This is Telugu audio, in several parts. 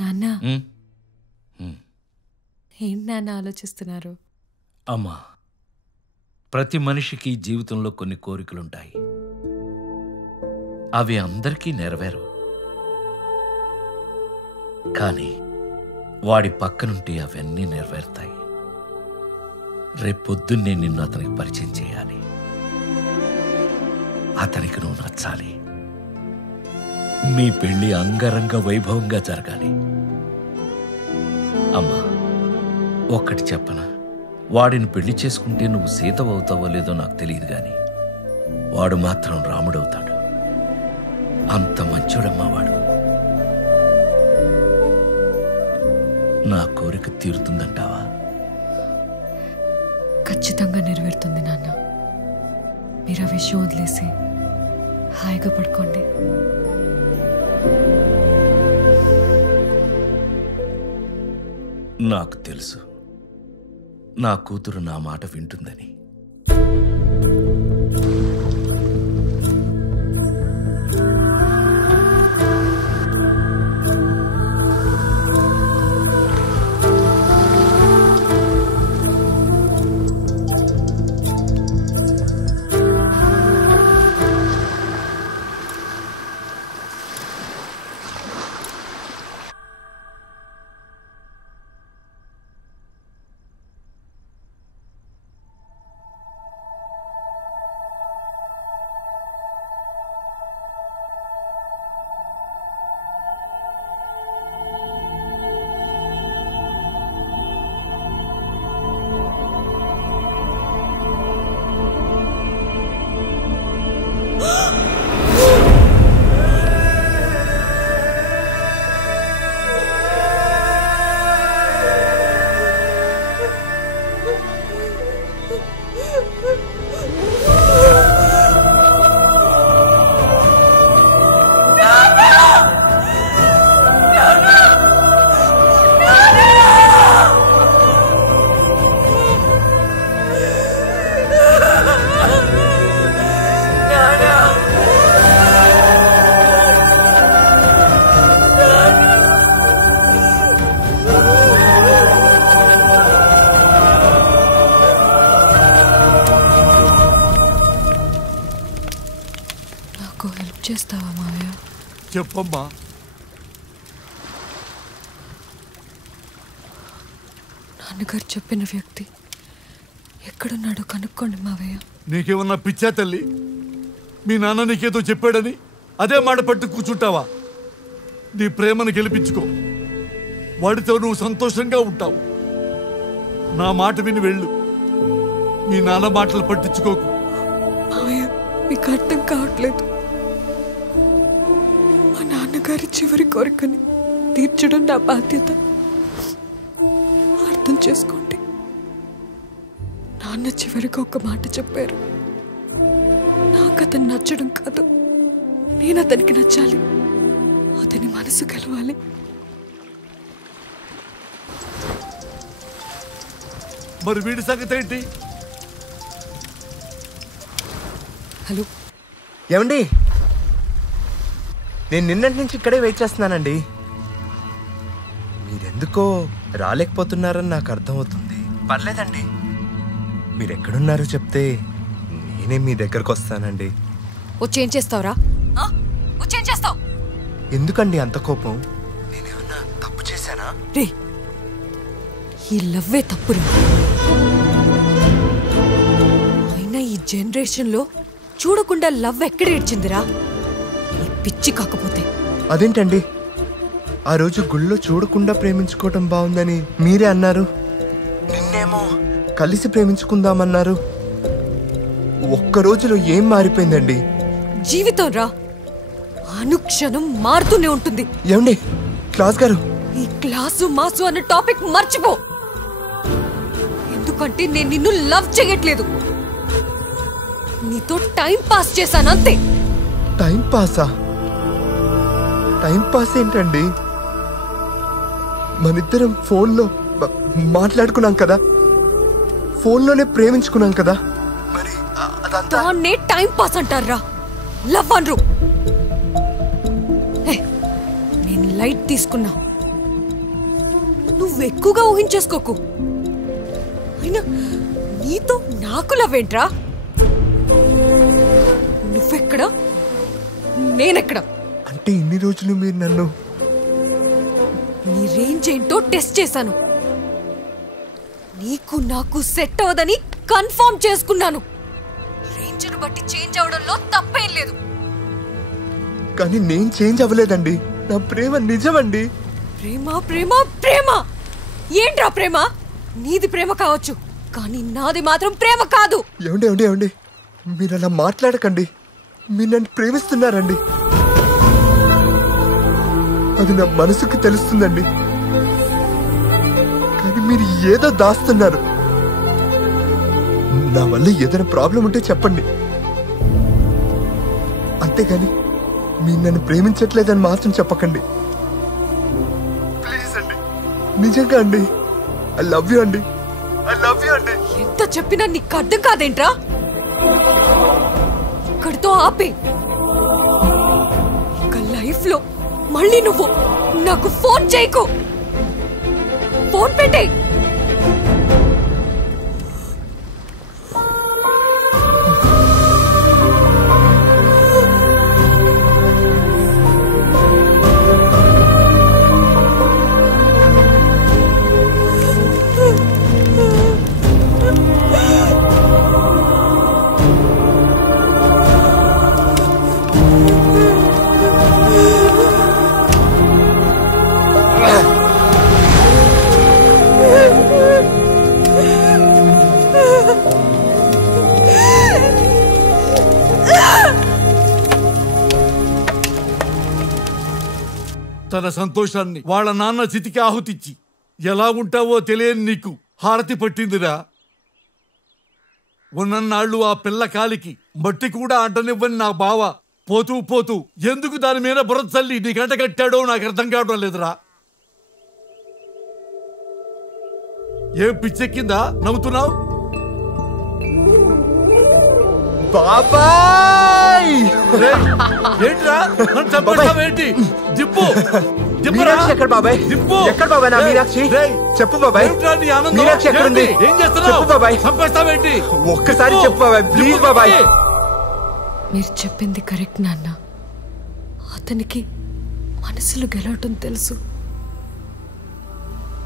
నాన్న ఏంటి నాన్న ఆలోచిస్తున్నారు? అమ్మా, ప్రతి మనిషికి జీవితంలో కొన్ని కోరికలుంటాయి. అవి అందరికీ నెరవేరు. కానీ వాడి పక్కనుంటే అవన్నీ నెరవేరుతాయి. రేపొద్దున్నే నిన్ను అతనికి పరిచయం చేయాలి. అతనికి నువ్వు నచ్చాలి. మీ పెళ్లి అంగరంగ వైభవంగా జరగాలి. అమ్మా, ఒక్కటి చెప్పనా? వాడిని పెళ్లి చేసుకుంటే నువ్వు సీతవవుతావో లేదో నాకు తెలియదు, గాని వాడు మాత్రం రాముడవుతాడు. అంత మంచోడమ్మా వాడు. నా కోరిక తీరుతుందంటావా? ఖచ్చితంగా నెరవేరుతుంది నాన్న. మీరు ఆ విషయం వదిలేసి హాయిగా పడుకోండి. నాకు తెలుసు నా కూతురు నా మాట వింటుందని. చేస్తావా మావయ్య? చెప్పమ్మా. నాన్నగారు చెప్పిన వ్యక్తి ఎక్కడున్నాడో కనుక్కోండి మావయ్య. నీకేమన్నా పిచ్చా తల్లి? మీ నాన్న నీకేదో చెప్పాడని అదే మాట పట్టు కూర్చుంటావా? నీ ప్రేమను గెలిపించుకో. వాడితో నువ్వు సంతోషంగా ఉంటావు. నా మాట విని వెళ్ళు. మీ నాన్న మాటలు పట్టించుకోకు. మావయ్య, మీకు అర్థం కావట్లేదు. నాన్నగారి చివరి కోరికని తీర్చడం నా బాధ్యత. అర్థం చేసుకోండి. నాన్న చివరిగా ఒక మాట చెప్పారు. నాకు అతను నచ్చడం కాదు, నేను అతనికి నచ్చాలి. అతని మనసు గెలవాలి. మరి వీడి సంగతి ఏంటి? హలో, ఏమండి? నేను నిన్నటి నుంచి ఇక్కడే వెయిట్ చేస్తున్నానండి. మీరెందుకో రాలేకపోతున్నారని నాకు అర్థమవుతుంది. పర్లేదండి, మీరెక్కడున్నారో చెప్తే నేనే మీ దగ్గరకు వస్తానండి. వచ్చేం చేస్తావురా? వచ్చేం చేస్తావు? ఎందుకండి అంత కోపం? నేనేమన్నా తప్పు చేశానా? రే, ఈ లవ్వే తప్పురా. అయినా ఈ జనరేషన్లో చూడకుండా లవ్ ఎక్కడ ఏడ్చిందిరా? పిచ్చి కాకపోతే. అదేంటండి, ఆ రోజు గుళ్ళో చూడకుండా ప్రేమించుకోవటం బాగుందని మీరే అన్నారు. నిన్నేమో కలిసి ప్రేమించుకుందామన్నారు. ఒక్క రోజులో ఏం మారిపోయిందండి? జీవితం రా, అనుక్షణం మారుతూనే ఉంటుంది. ఏమండి క్లాస్ గారు, ఈ క్లాసు మాసు అన్న టాపిక్ మర్చిపో. ఎందుకంటే నేను నిన్ను లవ్ చేయట్లేదు. నీతో టైం పాస్ చేశానంతే. టైం పాసా? టైం పాస్ ఏంటండి? మనిద్దరం ఫోన్లో మాట్లాడుకున్నాం కదా, ఫోన్లోనే ప్రేమించుకున్నాం కదా. మరి దాన్నే టైం పాస్ అంటారా? లవ్ అనరు. నేను లైట్ తీసుకున్నా, నువ్వు ఎక్కువగా ఊహించేసుకోకు. అయినా నీతో నాకు లవ్వేంట్రా? నువ్వెక్కడ, నేనెక్కడ? అంటే ఇన్ని రోజులు మీరు నన్ను నీ రేంజ్ ఏంటో టెస్ట్ చేశాను. నీకు నాకు సెట్ అవదని కన్ఫర్మ్ చేసుకున్నాను. రేంజ్ను బట్టి చేంజ్ అవడంలో తప్పేం లేదు. కానీ నేను చేంజ్ అవ్వలేదండి. నా ప్రేమ నిజమండి. ప్రేమ ప్రేమ ప్రేమ ఏంట్రా ప్రేమ? నీది ప్రేమ కావచ్చు, కానీ నాది మాత్రం ప్రేమ కాదు. ఏమండి ఏమండి ఏమండి మీరు అలా మాట్లాడకండి. మీరు నన్ను ప్రేమిస్తున్నారండి. అది నా మనసుకు తెలుస్తుందండి. కానీ మీరు ఏదో దాస్తున్నారు. నా వల్ల ఏదైనా ప్రాబ్లం ఉంటే చెప్పండి, అంతేగాని మీరు నన్ను ప్రేమించట్లేదని మాత్రం చెప్పకండి. ప్లీజ్ అండి, నిజంగా అండి. ఐ లవ్ యూ అండి. ఐ లవ్ యూ అండి. ఎంత చెప్పినా నీకు అర్థం కాదేంట్రా? ఇక్కడితో ఆపే. ఇక లైఫ్ లో మళ్ళీ నువ్వు నాకు ఫోన్ చేయకు. ఫోన్ పెట్టేయ్. తన సంతోషాన్ని వాళ్ళ నాన్న చితికి ఆహుతిచ్చి ఎలా ఉంటావో తెలియని నీకు హారతి పట్టిందిరా. ఉన్నన్నాళ్ళు ఆ పిల్ల కాలికి మట్టి కూడా అంటనివ్వని నా బావ పోతూ పోతూ ఎందుకు దాని మీద బుర్ర చల్లి నీ గంట కట్టాడో నాకు అర్థం కావడం లేదురా. ఏం పిచ్చెక్కిందా నవ్వుతున్నావు? బాబాయ్ ఏంట్రా నన్ను చంపేస్తావేంటి? జిప్పు మీనాక్షి ఎక్కడ బాబాయ్? ఎక్కడ బాబాయ్ నా మీనాక్షి? చెప్పు బాబాయ్, మీనాక్షి ఎక్కడుంది? ఏం చేస్తున్నావు? చెప్పు బాబాయ్. చంపేస్తావేంటి? ఒక్కసారి చెప్పు బాబాయ్, ప్లీజ్ బాబాయ్. మీరు చెప్పింది కరెక్ట్ నాన్న. అతనికి మనసులు గెలవటం తెలుసు,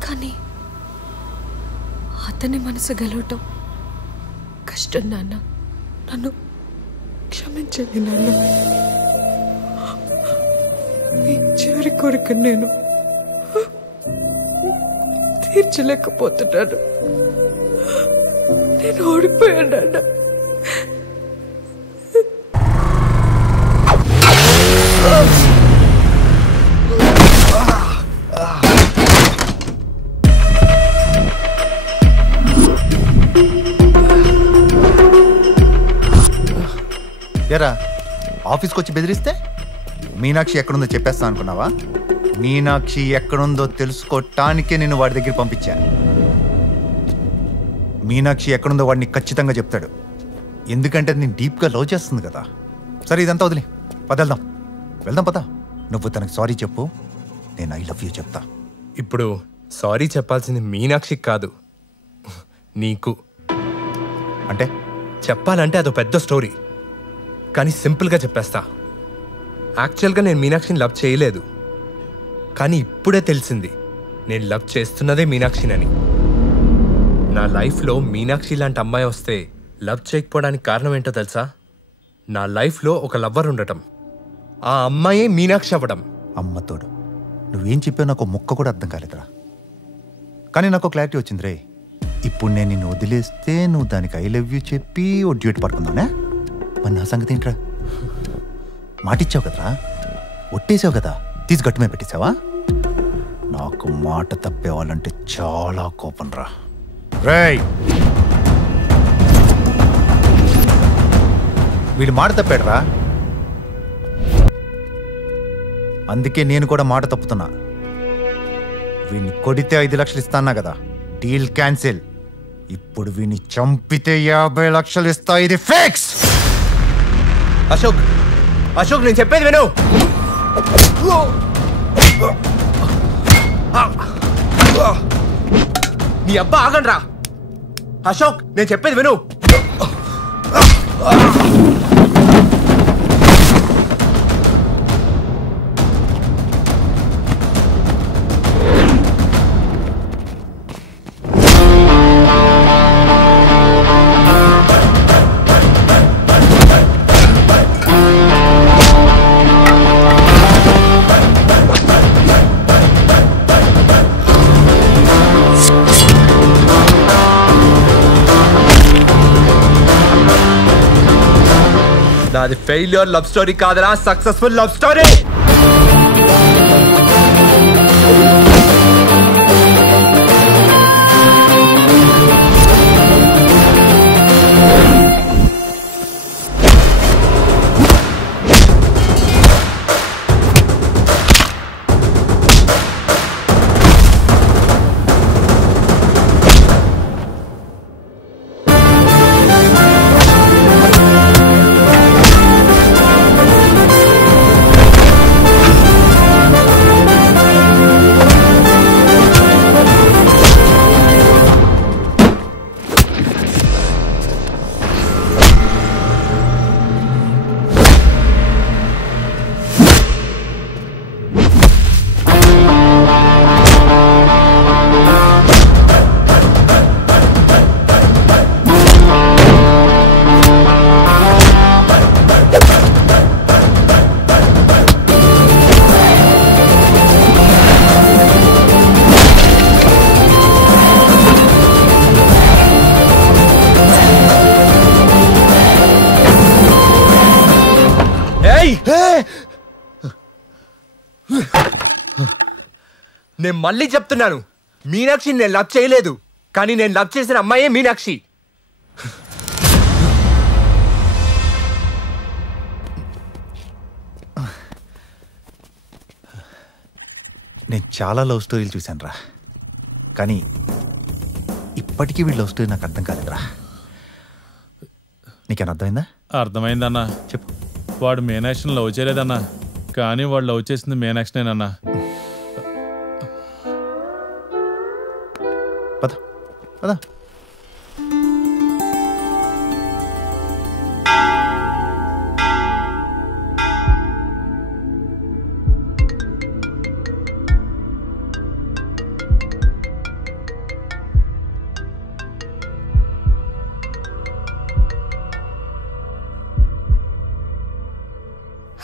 కానీ అతని మనసు గెలవటం కష్టం నాన్న. నన్ను క్షమించండి నాన్న. మీ చివరి కోరిక నేను తీర్చలేకపోతున్నాను. నేను ఓడిపోయాను నాన్న. ఎరా ఆఫీస్కి వచ్చి బెదిరిస్తే మీనాక్షి ఎక్కడుందో చెప్పేస్తా అనుకున్నావా? మీనాక్షి ఎక్కడుందో తెలుసుకోవటానికే నేను వాడి దగ్గర పంపించాను. మీనాక్షి ఎక్కడుందో వాడిని ఖచ్చితంగా చెప్తాడు, ఎందుకంటే నేను డీప్గా లవ్ చేస్తుంది కదా. సరే ఇదంతా వదిలే, పదెళ్దాం. వెళ్దాం పద. నువ్వు తనకు సారీ చెప్పు, నేను ఐ లవ్ యూ చెప్తా. ఇప్పుడు సారీ చెప్పాల్సింది మీనాక్షికి కాదు, నీకు. అంటే చెప్పాలంటే అదో పెద్ద స్టోరీ, కానీ సింపుల్గా చెప్పేస్తా. యాక్చువల్గా నేను మీనాక్షిని లవ్ చేయలేదు, కానీ ఇప్పుడే తెలిసింది నేను లవ్ చేస్తున్నదే మీనాక్షినని. నా లైఫ్లో మీనాక్షి లాంటి అమ్మాయి వస్తే లవ్ చేయకపోవడానికి కారణం ఏంటో తెలుసా? నా లైఫ్లో ఒక లవ్వర్ ఉండటం, ఆ అమ్మాయే మీనాక్షి అవ్వడం. అమ్మతోడు నువ్వేం చెప్పావు నాకు ముక్క కూడా అర్థం కాలేదురా. కానీ నాకు క్లారిటీ వచ్చింది రే. ఇప్పుడు నేను నిన్ను వదిలేస్తే నువ్వు దానికి ఐ లవ్ యూ చెప్పి ఓ డ్యూట్ పడుకుందానే. మరి నా సంగతి ఏంట్రా? మాటిచ్చావు కదరా, ఒట్టేసావు కదా, తీసి గట్టుమే పెట్టేశావా? నాకు మాట తప్పేవాళ్ళంటే చాలా కోపం రా. రేయ్ వీడు మాట తప్పాడురా, అందుకే నేను కూడా మాట తప్పుతున్నా. వీడిని కొడితే 5 లక్షలు ఇస్తానా కదా, డీల్ క్యాన్సిల్. ఇప్పుడు వీడిని చంపితే 50 లక్షలు ఇస్తా, ఇది ఫిక్స్. అశోక్, అశోక్ నేను చెప్పేది విను. నీ అబ్బా ఆగండి రా. అశోక్, నేను చెప్పేది విను. నాది ఫెయిల్యూర్ లవ్ స్టోరీ కాదరా, సక్సెస్ఫుల్ లవ్ స్టోరీ. నేను మళ్ళీ చెప్తున్నాను, మీనాక్షిని నేను లవ్ చేయలేదు, కానీ నేను లవ్ చేసిన అమ్మాయే మీనాక్షి. నేను చాలా లవ్ స్టోరీలు చూశాను రా, కానీ ఇప్పటికీ వీళ్ళ లవ్ స్టోరీ నాకు అర్థం కాలేదురా. నీకేనా అర్థమైందా? అర్థమైందన్నా. చెప్పు. వాడు మీనాక్షిని లవ్ చేయలేదన్నా, కానీ వాడు లవ్ చేసింది మీనాక్షినేనన్నా. పద పద.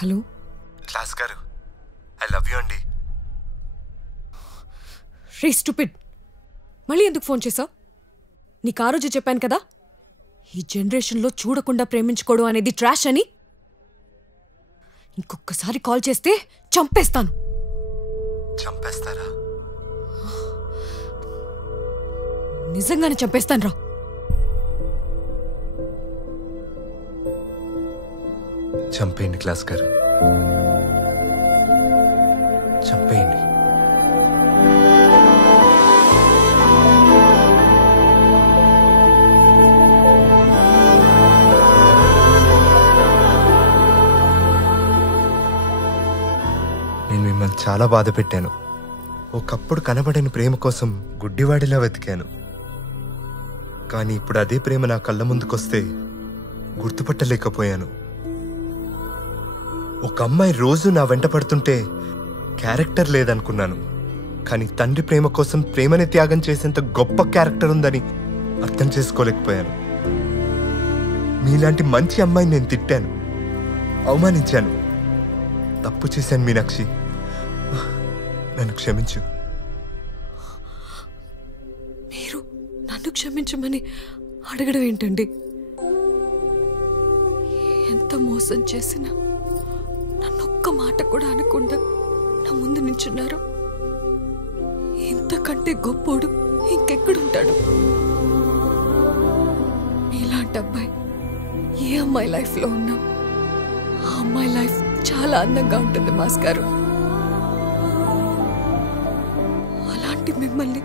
హలో క్లాస్ గారు, ఐ లవ్ యూ అండి. రే స్టూపిడ్, మళ్ళీ ఎందుకు ఫోన్ చేసావు? నీకు ఆ రోజు చెప్పాను కదా, ఈ జనరేషన్లో చూడకుండా ప్రేమించుకోవడం అనేది ట్రాష్ అని. ఇంకొకసారి కాల్ చేస్తే చంపేస్తాను. చంపేస్తారా? నిజంగానే చంపేస్తాను రా. చంపేయండి క్లాస్ గారు, చంపేయండి. నేను మిమ్మల్ని చాలా బాధ పెట్టాను. ఒకప్పుడు కనబడని ప్రేమ కోసం గుడ్డివాడిలా వెతికాను, కానీ ఇప్పుడు అదే ప్రేమ నా కళ్ళ ముందుకొస్తే గుర్తుపట్టలేకపోయాను. ఒక అమ్మాయి రోజు నా వెంట పడుతుంటే క్యారెక్టర్ లేదనుకున్నాను, కానీ తండ్రి ప్రేమ కోసం ప్రేమని త్యాగం చేసేంత గొప్ప క్యారెక్టర్ ఉందని అర్థం చేసుకోలేకపోయాను. మీలాంటి మంచి అమ్మాయిని నేను తిట్టాను, అవమానించాను, తప్పు చేశాను మీనాక్షి, నన్ను క్షమించు. మీరు నన్ను క్షమించమని అడగడం ఏంటండి? ఎంత మోసం చేసినా నన్ను ఒక్క మాట కూడా అనకుండా నా ముందు నించున్నారు. ఇంతకంటే గొప్పోడు ఇంకెక్కడుంటాడు? మీలాంటి అబ్బాయి ఏ అమ్మాయి లైఫ్లో ఉన్నా ఆ అమ్మాయి లైఫ్ చాలా అందంగా ఉంటుంది మాస్ గారు. అలాంటి మిమ్మల్ని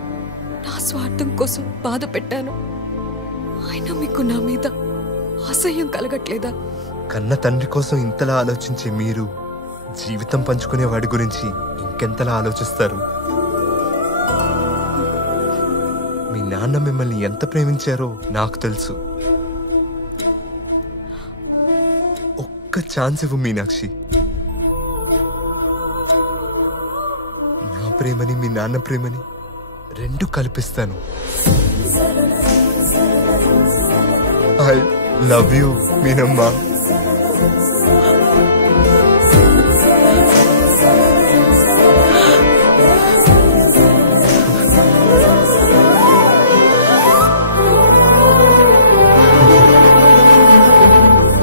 నా స్వార్థం కోసం బాధ పెట్టాను. అయినా మీకు నా మీద అసహ్యం కలగట్లేదా? కన్న తండ్రి కోసం ఇంతలా ఆలోచించే మీరు జీవితం పంచుకునే వాడి గురించి ఇంకెంతలా ఆలోచిస్తారు? మీ నాన్న మిమ్మల్ని ఎంత ప్రేమించారో నాకు తెలుసు. ఒక్క ఛాన్స్ ఇవ్వు మీనాక్షి. నా ప్రేమని మీ నాన్న ప్రేమని రెండు కల్పిస్తాను. I love you మీనమ్మా.